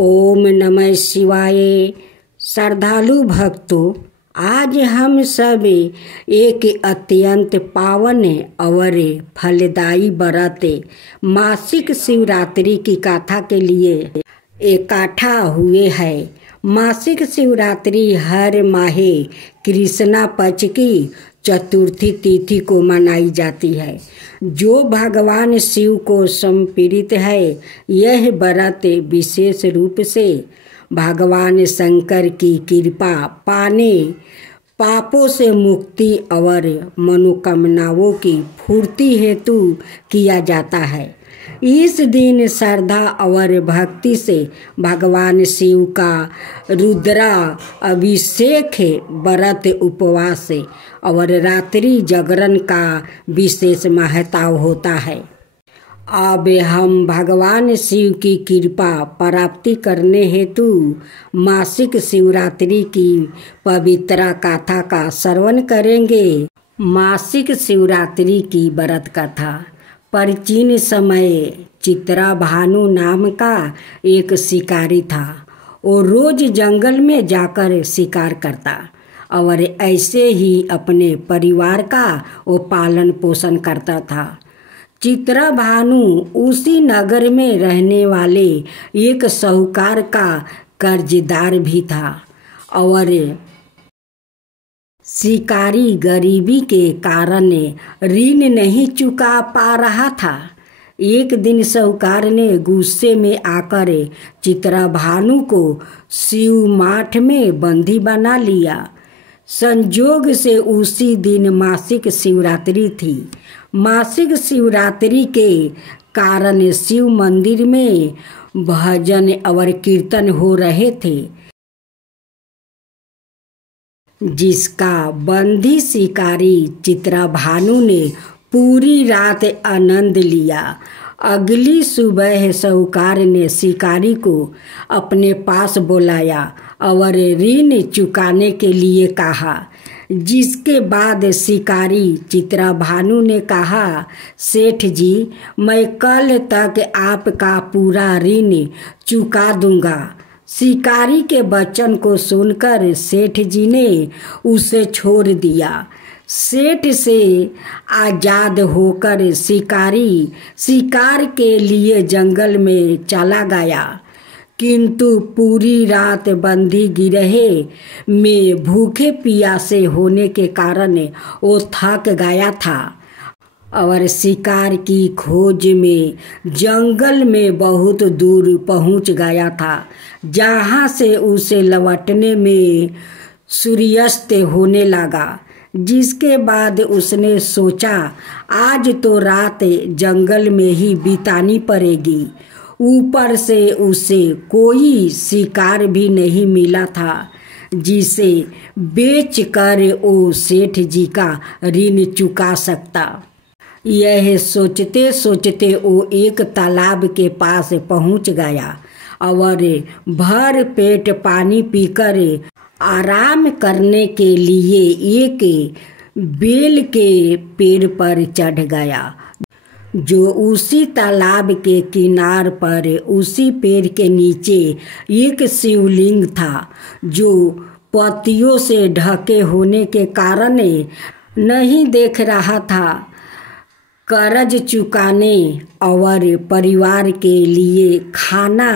ओम नमः शिवाय। श्रद्धालु भक्तों, आज हम सब एक अत्यंत पावन और फलदायी व्रत मासिक शिवरात्रि की कथा के लिए इकट्ठा हुए हैं। मासिक शिवरात्रि हर माह कृष्णा पक्ष की चतुर्थी तिथि को मनाई जाती है, जो भगवान शिव को समर्पित है। यह व्रत विशेष रूप से भगवान शंकर की कृपा पाने, पापों से मुक्ति और मनोकामनाओं की पूर्ति हेतु किया जाता है। इस दिन श्रद्धा और भक्ति से भगवान शिव का रुद्रा अभिषेक, व्रत, उपवास और रात्रि जागरण का विशेष महत्व होता है। अब हम भगवान शिव की कृपा प्राप्ति करने हेतु मासिक शिवरात्रि की पवित्र कथा का श्रवण करेंगे। मासिक शिवरात्रि की व्रत कथा। प्राचीन समय चित्रभानु नाम का एक शिकारी था। वो रोज जंगल में जाकर शिकार करता और ऐसे ही अपने परिवार का वो पालन पोषण करता था। चित्रभानु उसी नगर में रहने वाले एक साहूकार का कर्जदार भी था और शिकारी गरीबी के कारण ऋण नहीं चुका पा रहा था। एक दिन साहूकार ने गुस्से में आकर चित्रभानु को शिव मठ में बंदी बना लिया। संयोग से उसी दिन मासिक शिवरात्रि थी। मासिक शिवरात्रि के कारण शिव मंदिर में भजन और कीर्तन हो रहे थे, जिसका बंदी शिकारी चित्रभानु ने पूरी रात आनंद लिया। अगली सुबह साहूकार ने शिकारी को अपने पास बुलाया और ऋण चुकाने के लिए कहा, जिसके बाद शिकारी चित्रभानु ने कहा, सेठ जी, मैं कल तक आपका पूरा ऋण चुका दूंगा। शिकारी के वचन को सुनकर सेठ जी ने उसे छोड़ दिया। सेठ से आजाद होकर शिकारी शिकार के लिए जंगल में चला गया, किंतु पूरी रात बंदी गिरहे में भूखे प्यासे होने के कारण वो थक गया था और शिकार की खोज में जंगल में बहुत दूर पहुंच गया था, जहां से उसे लौटने में सूर्यास्त होने लगा। जिसके बाद उसने सोचा, आज तो रात जंगल में ही बितानी पड़ेगी। ऊपर से उसे कोई शिकार भी नहीं मिला था जिसे बेचकर वो सेठ जी का ऋण चुका सकता। यह सोचते सोचते वो एक तालाब के पास पहुंच गया और भर पेट पानी पीकर आराम करने के लिए एक बेल के पेड़ पर चढ़ गया, जो उसी तालाब के किनार पर उसी पेड़ के नीचे एक शिवलिंग था, जो पत्तियों से ढके होने के कारण नहीं देख रहा था। कर्ज चुकाने और परिवार के लिए खाना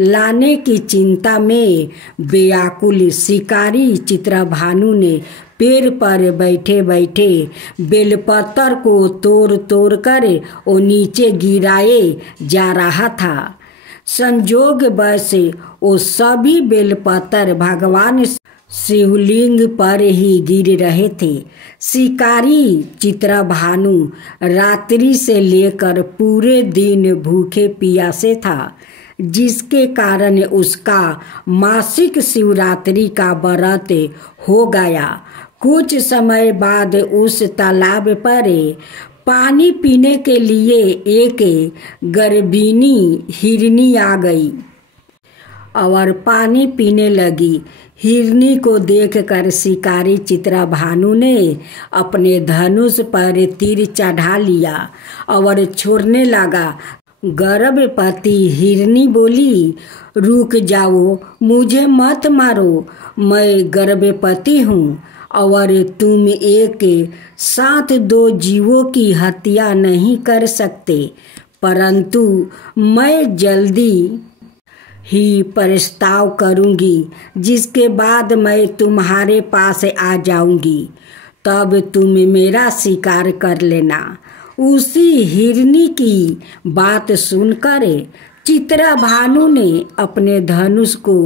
लाने की चिंता में व्याकुल शिकारी चित्रभानु ने पेड़ पर बैठे बैठे बेलपत्र को तोड़ तोड़ कर वो नीचे गिराए जा रहा था। संयोगवश वो सभी बेलपत्र भगवान शिवलिंग पर ही गिर रहे थे। शिकारी चित्रभानु रात्रि से लेकर पूरे दिन भूखे प्यासे था, जिसके कारण उसका मासिक शिवरात्रि का व्रत हो गया। कुछ समय बाद उस तालाब पर पानी पीने के लिए एक गर्भिणी हिरनी आ गई और पानी पीने लगी। हिरनी को देखकर शिकारी चित्रभानु ने अपने धनुष पर तीर चढ़ा लिया और छोड़ने लगा। गर्भवती हिरनी बोली, रुक जाओ, मुझे मत मारो, मैं गर्भवती हूँ और तुम एक साथ दो जीवों की हत्या नहीं कर सकते, परंतु मैं जल्दी ही प्रस्ताव करूँगी, जिसके बाद मैं तुम्हारे पास आ जाऊँगी, तब तुम मेरा शिकार कर लेना। उसी हिरनी की बात सुनकर चित्रभानु ने अपने धनुष को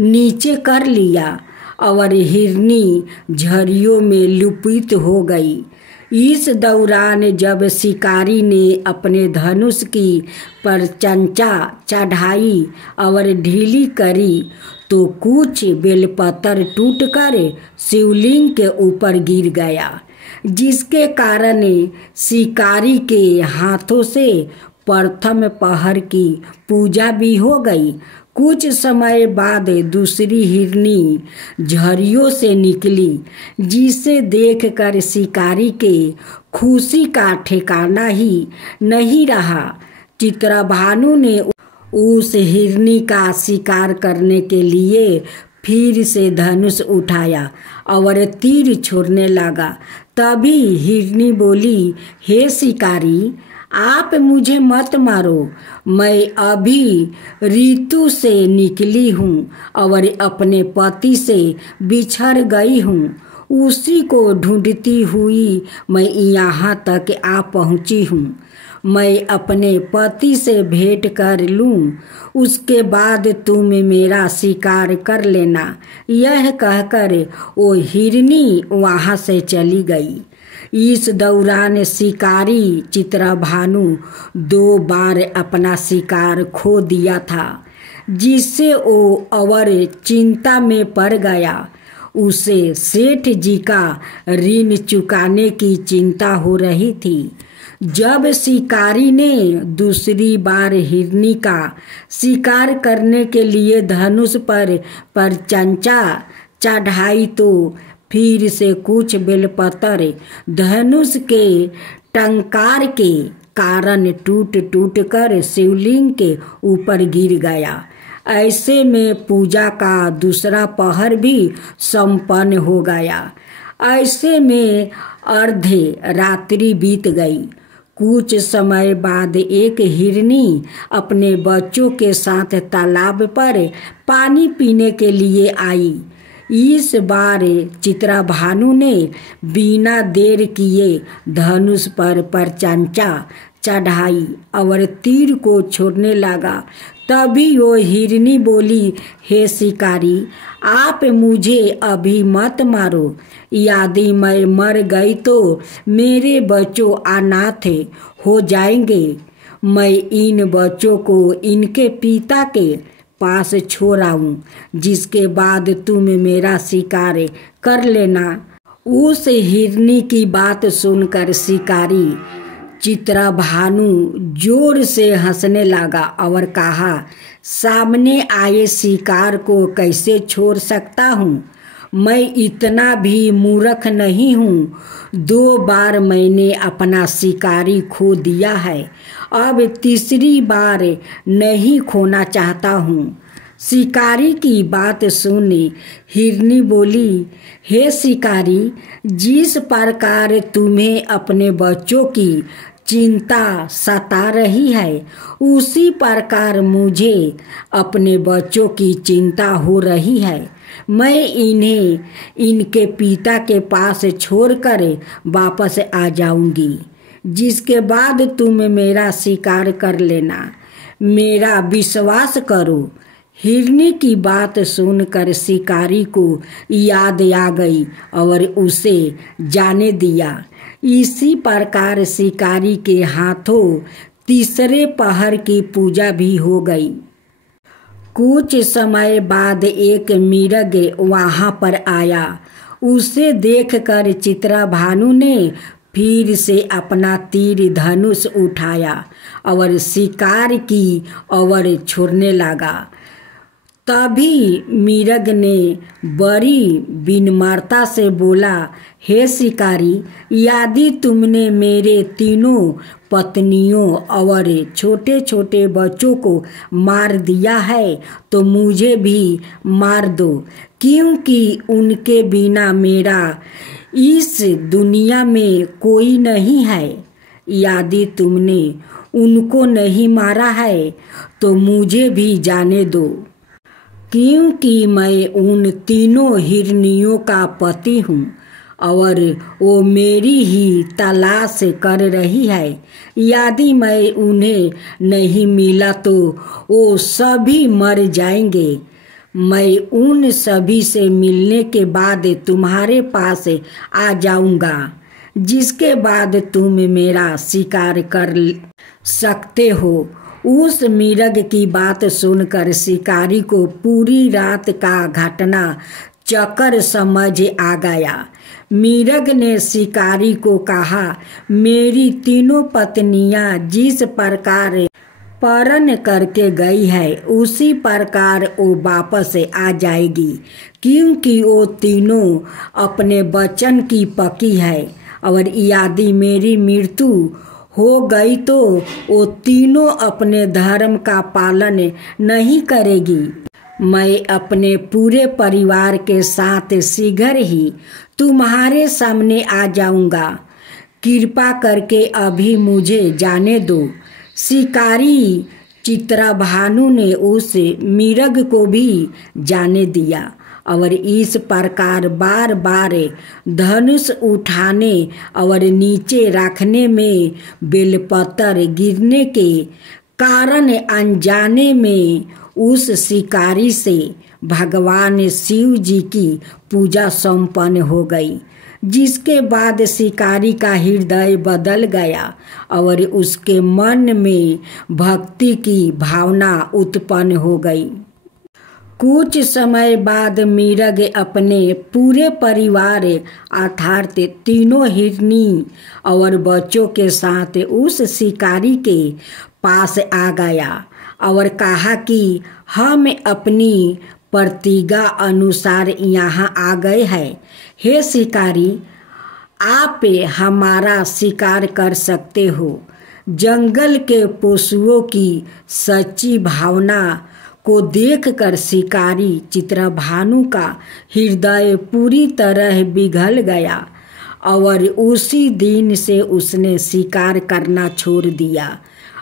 नीचे कर लिया और हिरनी झरियों में लुप्त हो गई। इस दौरान जब शिकारी ने अपने धनुष की परचंचा चढ़ाई और ढीली करी तो कुछ बेलपत्र टूटकर शिवलिंग के ऊपर गिर गया, जिसके कारण शिकारी के हाथों से प्रथम पहर की पूजा भी हो गई। कुछ समय बाद दूसरी हिरनी झरियों से निकली, जिसे देखकर शिकारी के खुशी का ठिकाना ही नहीं रहा। चित्रभानु ने उस हिरनी का शिकार करने के लिए फिर से धनुष उठाया और तीर छोड़ने लगा। तभी हिरनी बोली, हे शिकारी, आप मुझे मत मारो, मैं अभी ऋतु से निकली हूँ और अपने पति से बिछड़ गई हूँ। उसी को ढूंढती हुई मैं यहाँ तक आ पहुँची हूँ। मैं अपने पति से भेंट कर लूँ, उसके बाद तुम मेरा शिकार कर लेना। यह कहकर वो हिरनी वहाँ से चली गई। इस दौरान शिकारी चित्रभानु 2 बार अपना शिकार खो दिया था, जिससे वो और चिंता में पड़ गया। उसे सेठ जी का ऋण चुकाने की चिंता हो रही थी। जब शिकारी ने दूसरी बार हिरनी का शिकार करने के लिए धनुष पर परचंचा चढ़ाई तो फिर से कुछ बेलपत्र धनुष के टंकार के कारण टूट टूट कर शिवलिंग के ऊपर गिर गया। ऐसे में पूजा का दूसरा पहर भी संपन्न हो गया। ऐसे में अर्धे रात्रि बीत गई। कुछ समय बाद एक हिरनी अपने बच्चों के साथ तालाब पर पानी पीने के लिए आई। इस बार चित्रभानु ने बिना देर किए धनुष पर परचंचा चढ़ाई और तीर को छोड़ने लगा। तभी वो हिरनी बोली, हे शिकारी, आप मुझे अभी मत मारो, यदि मैं मर गई तो मेरे बच्चों अनाथ हो जाएंगे। मैं इन बच्चों को इनके पिता के पास छोड़ आऊं, जिसके बाद तुम मेरा शिकार कर लेना। उस हिरनी की बात सुनकर शिकारी चित्रभानु जोर से हंसने लगा और कहा, सामने आए शिकार को कैसे छोड़ सकता हूँ? मैं इतना भी मूर्ख नहीं हूँ। 2 बार मैंने अपना शिकारी खो दिया है, अब तीसरी बार नहीं खोना चाहता हूँ। शिकारी की बात सुनी हिरनी बोली, हे शिकारी, जिस प्रकार तुम्हें अपने बच्चों की चिंता सता रही है, उसी प्रकार मुझे अपने बच्चों की चिंता हो रही है। मैं इन्हें इनके पिता के पास छोड़कर वापस आ जाऊंगी, जिसके बाद तुम मेरा शिकार कर लेना। मेरा विश्वास करो। हिरनी की बात सुनकर शिकारी को याद आ गई और उसे जाने दिया। इसी प्रकार शिकारी के हाथों तीसरे पहर की पूजा भी हो गई। कुछ समय बाद एक मिर्ग वहां पर आया। उसे देखकर चित्रभानु ने फिर से अपना तीर धनुष उठाया और शिकार की ओर छोड़ने लगा। तभी मिरग ने बड़ी विनम्रता से बोला, हे शिकारी, यदि तुमने मेरे तीनों पत्नियों और छोटे छोटे बच्चों को मार दिया है तो मुझे भी मार दो, क्योंकि उनके बिना मेरा इस दुनिया में कोई नहीं है। यदि तुमने उनको नहीं मारा है तो मुझे भी जाने दो, क्योंकि मैं उन तीनों हिरनियों का पति हूँ और वो मेरी ही तलाश कर रही है। यदि मैं उन्हें नहीं मिला तो वो सभी मर जाएंगे। मैं उन सभी से मिलने के बाद तुम्हारे पास आ जाऊंगा, जिसके बाद तुम मेरा शिकार कर सकते हो। उस मिरग की बात सुनकर शिकारी को पूरी रात का घटना चक्कर समझ आ गया। मिरग ने शिकारी को कहा, मेरी तीनों पत्नियां जिस प्रकार परण करके गई है उसी प्रकार वो वापस आ जाएगी, क्योंकि वो तीनों अपने वचन की पक्की है। और यदि मेरी मृत्यु हो गई तो वो तीनों अपने धर्म का पालन नहीं करेगी। मैं अपने पूरे परिवार के साथ शीघ्र ही तुम्हारे सामने आ जाऊंगा। कृपा करके अभी मुझे जाने दो। शिकारी चित्रभानु ने उस मिरग को भी जाने दिया और इस प्रकार बार बार धनुष उठाने और नीचे रखने में बेलपत्र गिरने के कारण अनजाने में उस शिकारी से भगवान शिव जी की पूजा संपन्न हो गई, जिसके बाद शिकारी का हृदय बदल गया और उसके मन में भक्ति की भावना उत्पन्न हो गई। कुछ समय बाद मिरग अपने पूरे परिवार अर्थात तीनों हिरनी और बच्चों के साथ उस शिकारी के पास आ गया और कहा कि हम अपनी प्रतिज्ञा अनुसार यहाँ आ गए हैं। हे शिकारी, आप हमारा शिकार कर सकते हो। जंगल के पशुओं की सच्ची भावना को देखकर शिकारी चित्रभानु का हृदय पूरी तरह पिघल गया और उसी दिन से उसने शिकार करना छोड़ दिया।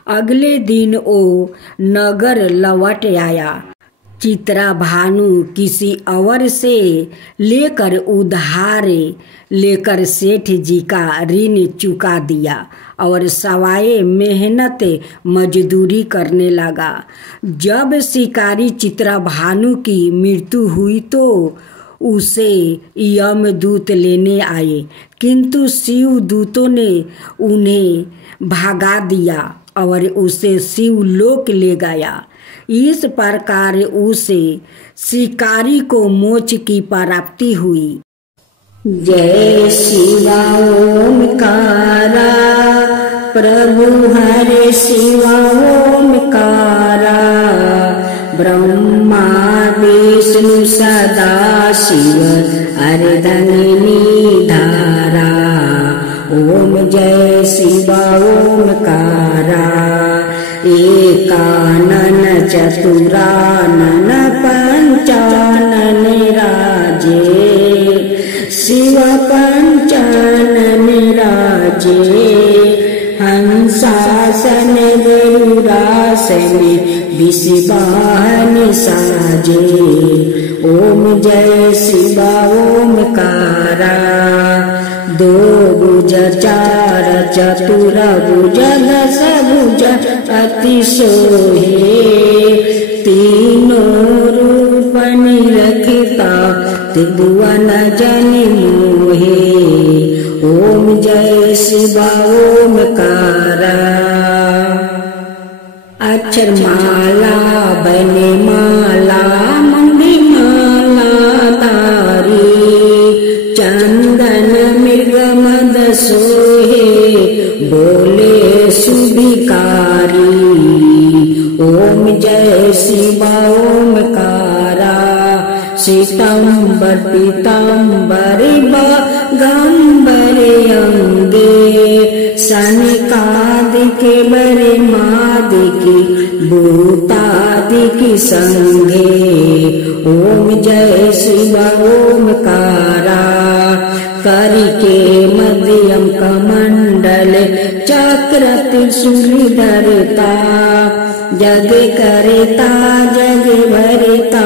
अगले दिन वो नगर लौट आया। चित्रभानु किसी और से लेकर उधार लेकर सेठ जी का ऋण चुका दिया और सवाए मेहनत मजदूरी करने लगा। जब शिकारी चित्रभानु की मृत्यु हुई तो उसे यमदूत लेने आए, किंतु शिव दूतों ने उन्हें भगा दिया और उसे शिवलोक ले गया। इस प्रकार उसे शिकारी को मोक्ष की प्राप्ति हुई। जय शिवा ओमकारा, प्रभु हरे शिवा ओमकारा। ब्रह्मा विष्णु सदा शिव अर्धंगिनी धारा। ओम जय शिवा ओमकारा। एकानन चतुरानन पंचानन राजे। शिव पंचानन राजे। हंसासन गरुड़ासन विषवाहन साजे। ओम जय शिवा ओमकारा। दो भुज चार चतुर भुज दस भुज अति सोहे। तीनों रूप निरखता त्रिभुवन जन मोहे। ओम जय शिवा ओमकारा। अक्षर माला बने माला मंगी माला तारी। चंदन मृग मद सोहे बोले सुभिकारी। ओम जय शिवा ओमकारा। श्वेतांबर पीतांबर बागंबर अंगे सनकादिके बरे मादिकी भूतादिकी संगे। ओम जय शिव ओमकारा करिके मध्यम कमंडल चक्र त्रिशूल धरता जग करता जग भरता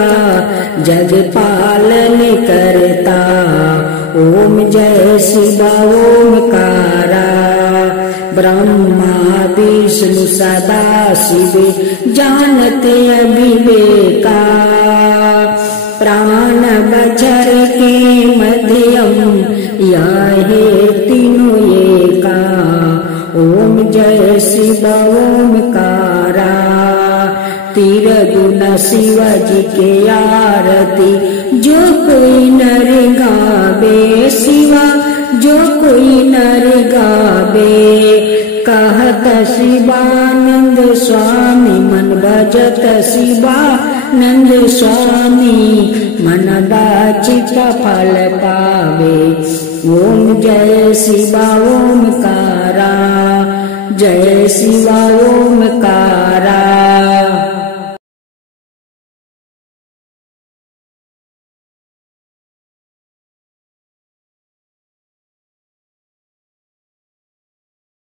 जग पालन करता। ओम जय शिव ओमकारा ब्रह्मा विष्णु सदा शिव जानते अविवेका प्राण बचर के मध्यम यह तीनों एका। ओम जय शिव ओमकारा तिरगुण शिव जी के आरती जो कोई नर गावे शिवा जो कोई नर गावे। कहत शिवानंद स्वामी मन भजत शिवानंद स्वामी मन वांछित फल पावे। ओम जय शिवा ओमकारा जय शिवा ओमकारा।